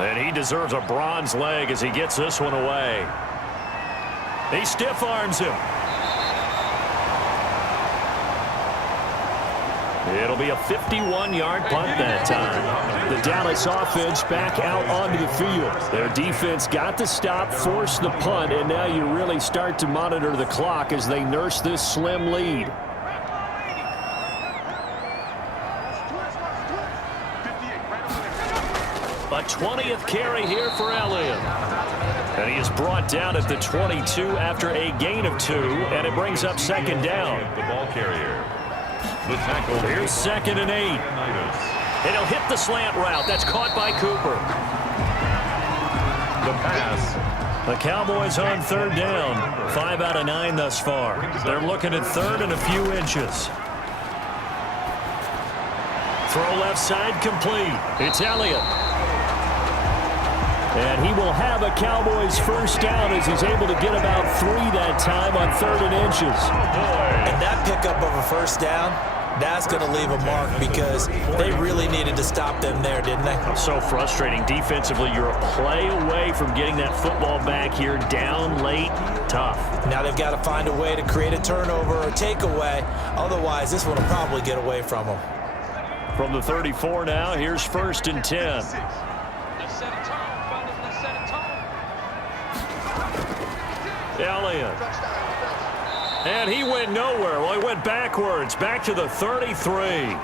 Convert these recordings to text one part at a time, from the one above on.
And he deserves a bronze leg as he gets this one away. He stiff arms him. It'll be a 51-yard punt that time. The Dallas offense back out onto the field. Their defense got the stop, forced the punt, and now you really start to monitor the clock as they nurse this slim lead. A 20th carry here for Elliott. And he is brought down at the 22 after a gain of 2, and it brings up second down. The ball carrier. The tackle. Here's 2nd and 8. And he'll hit the slant route. That's caught by Cooper. The pass. The Cowboys on 3rd down. 5 out of 9 thus far. They're looking at 3rd and a few inches. Throw left side complete. It's Elliott. And he will have a Cowboys first down as he's able to get about 3 that time on 3rd and inches. And that pickup of a first down, that's going to leave a mark because they really needed to stop them there, didn't they? So frustrating. Defensively, you're a play away from getting that football back here down late. Tough. Now they've got to find a way to create a turnover or takeaway. Otherwise, this one will probably get away from them. From the 34 now, here's 1st and 10. Elliott. And he went nowhere. Well, he went backwards, back to the 33.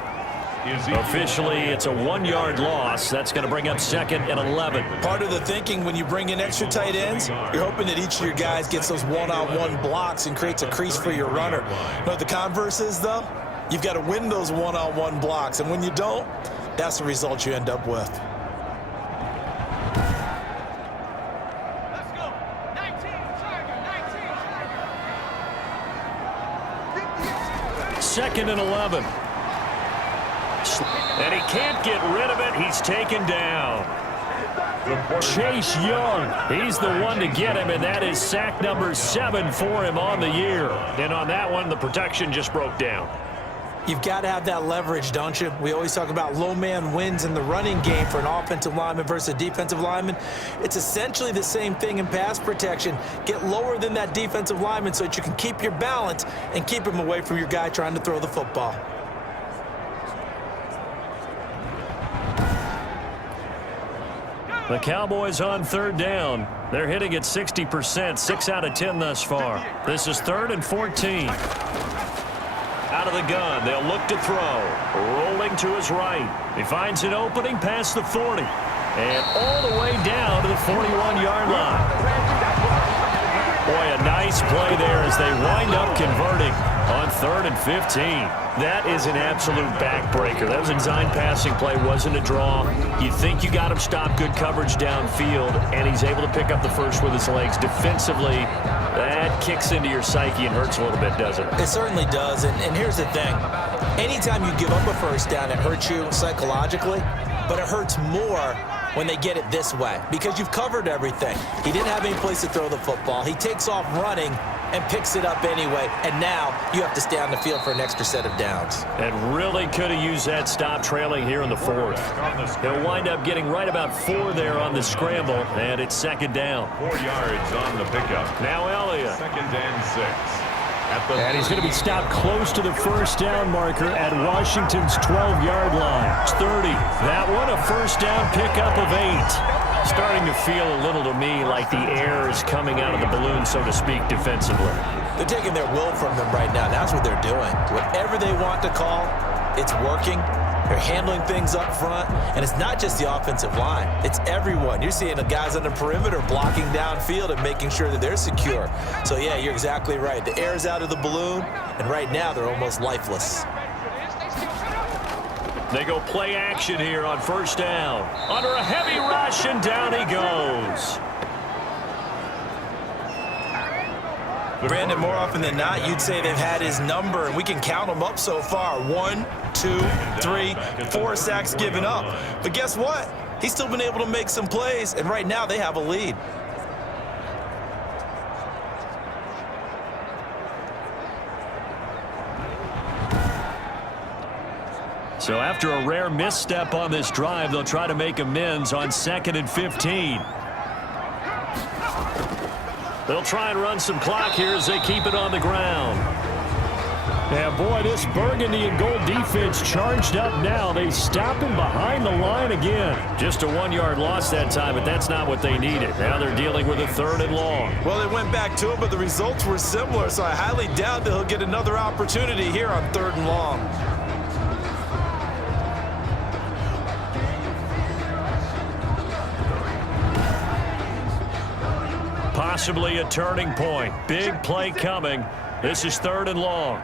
Officially, it's a 1-yard loss. That's going to bring up 2nd and 11. Part of the thinking when you bring in extra tight ends, you're hoping that each of your guys gets those one-on-one blocks and creates a crease for your runner. You know what the converse is, though? You've got to win those one-on-one blocks, and when you don't, that's the result you end up with. 2nd and 11. And he can't get rid of it. He's taken down. Chase Young, he's the one to get him, and that is sack number 7 for him on the year. And on that one, the protection just broke down. You've got to have that leverage, don't you? We always talk about low man wins in the running game for an offensive lineman versus a defensive lineman. It's essentially the same thing in pass protection. Get lower than that defensive lineman so that you can keep your balance and keep him away from your guy trying to throw the football. The Cowboys on 3rd down. They're hitting at 60%, 6 out of 10 thus far. This is 3rd and 14. Out of the gun, they'll look to throw. Rolling to his right. He finds an opening past the 40. And all the way down to the 41-yard line. Boy, a nice play there as they wind up converting on 3rd and 15. That is an absolute backbreaker. That was a design passing play, wasn't a draw. You think you got him stopped, good coverage downfield, and he's able to pick up the first with his legs. Defensively, that kicks into your psyche and hurts a little bit, doesn't it? It certainly does, and here's the thing. Anytime you give up a first down, it hurts you psychologically, but it hurts more when they get it this way because you've covered everything. He didn't have any place to throw the football. He takes off running and picks it up anyway, and now you have to stay on the field for an extra set of downs. And really could have used that stop trailing here in the 4th. He'll wind up getting right about 4 there on the scramble, and it's 2nd down. 4 yards on the pickup. Now Elliott. 2nd and 6. And he's going to be stopped close to the first down marker at Washington's 12-yard line. 30. That one a first down pickup of 8. Starting to feel a little to me like the air is coming out of the balloon, so to speak, defensively. They're taking their will from them right now. That's what they're doing. Whatever they want to call, it's working. They're handling things up front, and it's not just the offensive line. It's everyone. You're seeing the guys on the perimeter blocking downfield and making sure that they're secure. So, yeah, you're exactly right. The air's out of the balloon, and right now they're almost lifeless. They go play action here on first down. Under a heavy rush, and down he goes. Brandon, more often than not, you'd say they've had his number, and we can count them up so far. 1, 2, 3, 4 sacks given up. But guess what? He's still been able to make some plays, and right now they have a lead. So after a rare misstep on this drive, they'll try to make amends on 2nd and 15. They'll try and run some clock here as they keep it on the ground. Yeah, boy, this burgundy and gold defense charged up now. They stop him behind the line again. Just a 1-yard loss that time, but that's not what they needed. Now they're dealing with a 3rd and long. Well, they went back to it, but the results were similar, so I highly doubt that he'll get another opportunity here on 3rd and long. Possibly a turning point. Big play coming. This is 3rd and long.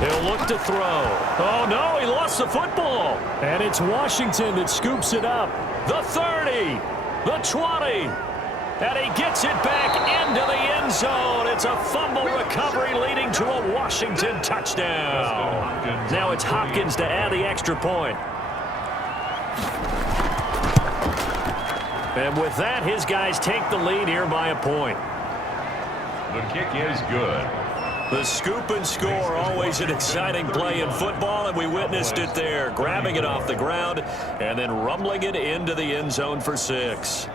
He'll look to throw. Oh, no, he lost the football. And it's Washington that scoops it up. The 30, the 20, and he gets it back into the end zone. It's a fumble recovery leading to a Washington touchdown. Now it's Hopkins to add the extra point. And with that, his guys take the lead here by a point. The kick is good. The scoop and score, always an exciting play in football, and we witnessed it there, grabbing it off the ground and then rumbling it into the end zone for 6.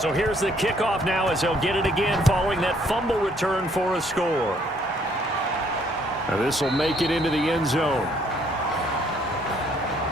So here's the kickoff now as they'll get it again following that fumble return for a score. Now this will make it into the end zone.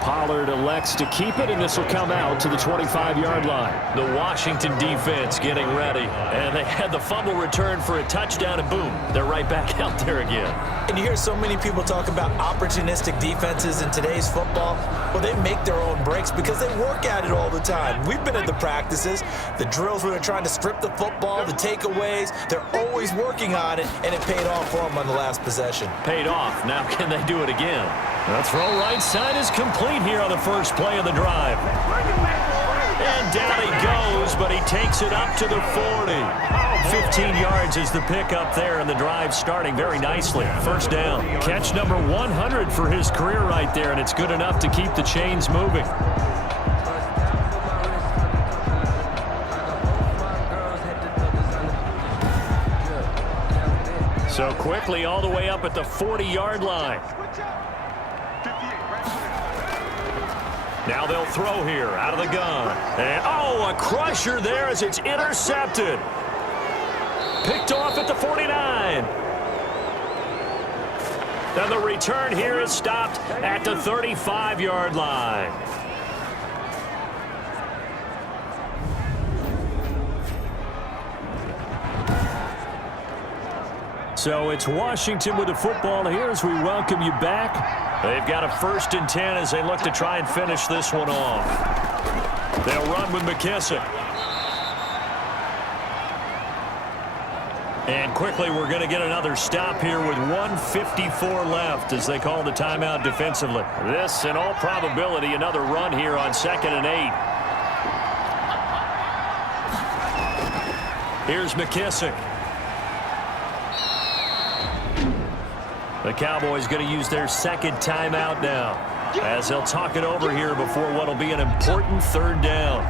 Pollard elects to keep it, and this will come out to the 25-yard line. The Washington defense getting ready. And they had the fumble return for a touchdown, and boom, they're right back out there again. And you hear so many people talk about opportunistic defenses in today's football. Well, they make their own breaks because they work at it all the time. We've been at the practices, the drills where they're trying to strip the football, the takeaways. They're always working on it, and it paid off for them on the last possession. Paid off. Now can they do it again? The throw right side is complete here on the first play of the drive. And down he goes, but he takes it up to the 40. 15 yards is the pickup there, and the drive starting very nicely. First down. Catch number 100 for his career right there, and it's good enough to keep the chains moving. So quickly all the way up at the 40-yard line. Now they'll throw here out of the gun. And, oh, a crusher there as it's intercepted. Picked off at the 49. And the return here is stopped at the 35-yard line. So it's Washington with the football here as we welcome you back. They've got a 1st and 10 as they look to try and finish this one off. They'll run with McKissick. And quickly we're going to get another stop here with 1:54 left as they call the timeout defensively. This, in all probability, another run here on 2nd and 8. Here's McKissick. The Cowboys going to use their 2nd timeout now as they'll talk it over here before what will be an important 3rd down.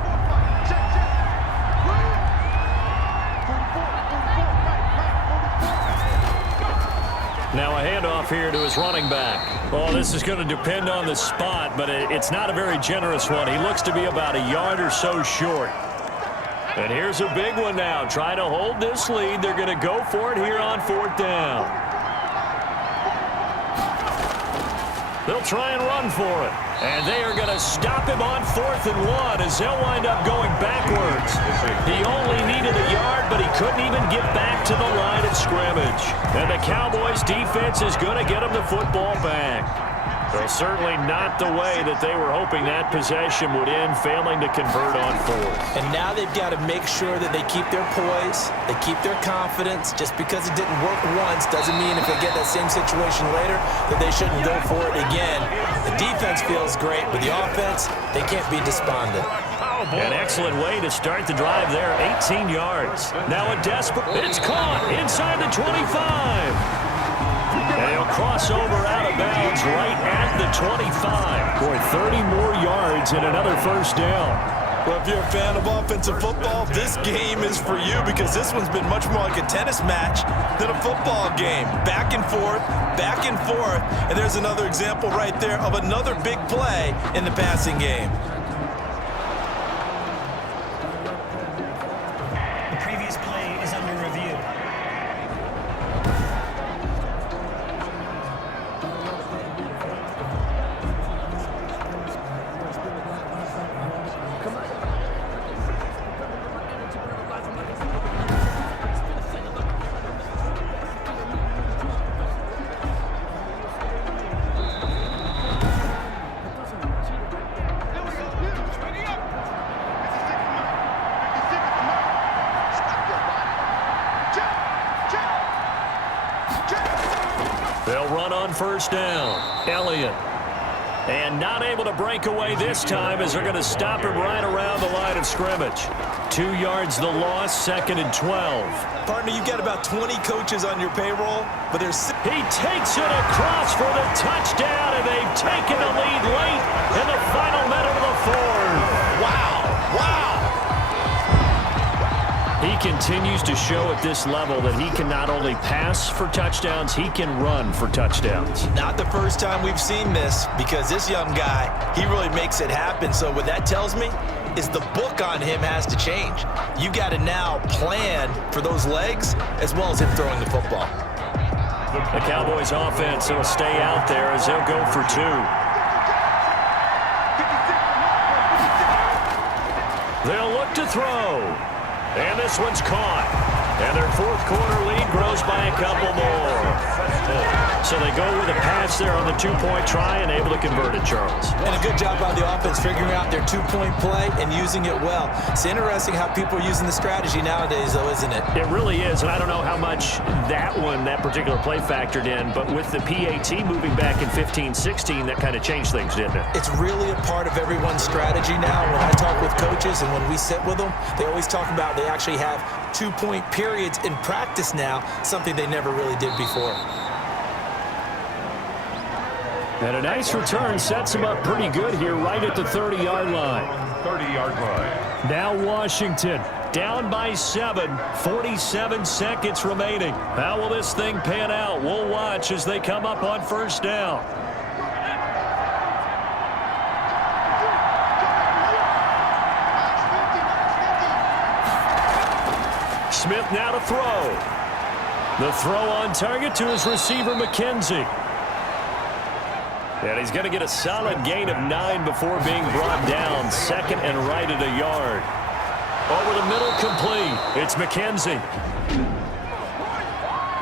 Now a handoff here to his running back. Oh, this is going to depend on the spot, but it's not a very generous one. He looks to be about a yard or so short. And here's a big one now. Trying to hold this lead. They're going to go for it here on 4th down. They'll try and run for it. And they are going to stop him on 4th and 1 as they'll wind up going backwards. He only needed a yard, but he couldn't even get back to the line of scrimmage. And the Cowboys defense is going to get him the football back. So certainly not the way that they were hoping that possession would end, failing to convert on 4th. And now they've got to make sure that they keep their poise, they keep their confidence. Just because it didn't work once doesn't mean if they get that same situation later that they shouldn't go for it again. The defense feels great, but the offense, they can't be despondent. An excellent way to start the drive there, 18 yards. Now a desperate, it's caught inside the 25. And he'll cross over out of bounds right at the 25. Boy, 30 more yards and another 1st down. Well, if you're a fan of offensive football, this game is for you because this one's been much more like a tennis match than a football game. Back and forth, and there's another example right there of another big play in the passing game. The previous play is under review. They'll run on first down. Elliott. And not able to break away this time as they're going to stop him right around the line of scrimmage. 2 yards the loss, 2nd and 12. Partner, you've got about 20 coaches on your payroll, but there's... He takes it across for the touchdown, and they've taken the lead late in the final minute of the fourth. Wow! He continues to show at this level that he can not only pass for touchdowns, he can run for touchdowns. Not the first time we've seen this because this young guy, he really makes it happen. So what that tells me is the book on him has to change. You got to now plan for those legs as well as him throwing the football. The Cowboys offense will stay out there as they'll go for 2. They'll look to throw. And this one's caught. And their fourth quarter lead grows by a couple more. So they go with a pass there on the 2-point try and able to convert it, Charles. And a good job by the offense figuring out their 2-point play and using it well. It's interesting how people are using the strategy nowadays, though, isn't it? It really is, and I don't know how much that particular play factored in, but with the PAT moving back in 15-16, that kind of changed things, didn't it? It's really a part of everyone's strategy now. When I talk with coaches and when we sit with them, they always talk about they actually have 2-point periods in practice now, something they never really did before. And a nice return sets him up pretty good here right at the 30-yard line. 30-yard line. Now Washington Down by 7, 47 seconds remaining. How will this thing pan out? We'll watch as they come up on first down. Smith now to throw. The throw on target to his receiver, McKenzie. And he's going to get a solid gain of 9 before being brought down. 2nd and right at a yard. Over the middle, complete. It's McKenzie.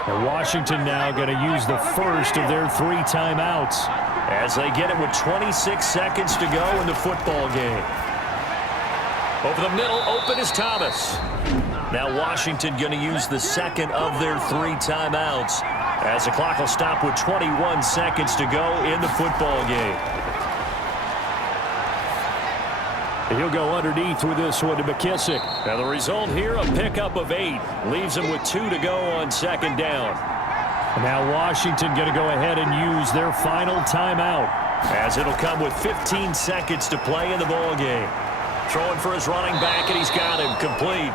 And Washington now going to use the first of their 3 timeouts as they get it with 26 seconds to go in the football game. Over the middle, open is Thomas. Now Washington going to use the 2nd of their 3 timeouts as the clock will stop with 21 seconds to go in the football game. He'll go underneath with this one to McKissick. Now the result here, a pickup of 8. Leaves him with 2 to go on 2nd down. And now Washington going to go ahead and use their final timeout, as it'll come with 15 seconds to play in the ball game. Throwing for his running back, and he's got him complete.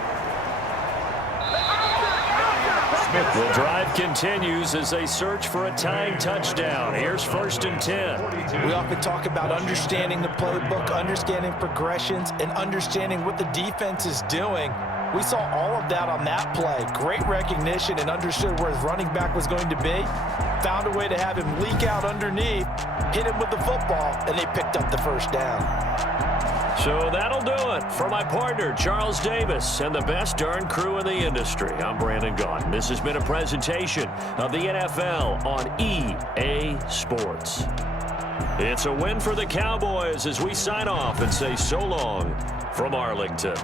The drive continues as they search for a tying touchdown. Here's 1st and 10. We often talk about understanding the playbook, understanding progressions, and understanding what the defense is doing. We saw all of that on that play. Great recognition and understood where his running back was going to be. Found a way to have him leak out underneath, hit him with the football, and they picked up the first down. So that'll do it for my partner, Charles Davis, and the best darn crew in the industry. I'm Brandon Gaudin. This has been a presentation of the NFL on EA Sports. It's a win for the Cowboys as we sign off and say so long from Arlington.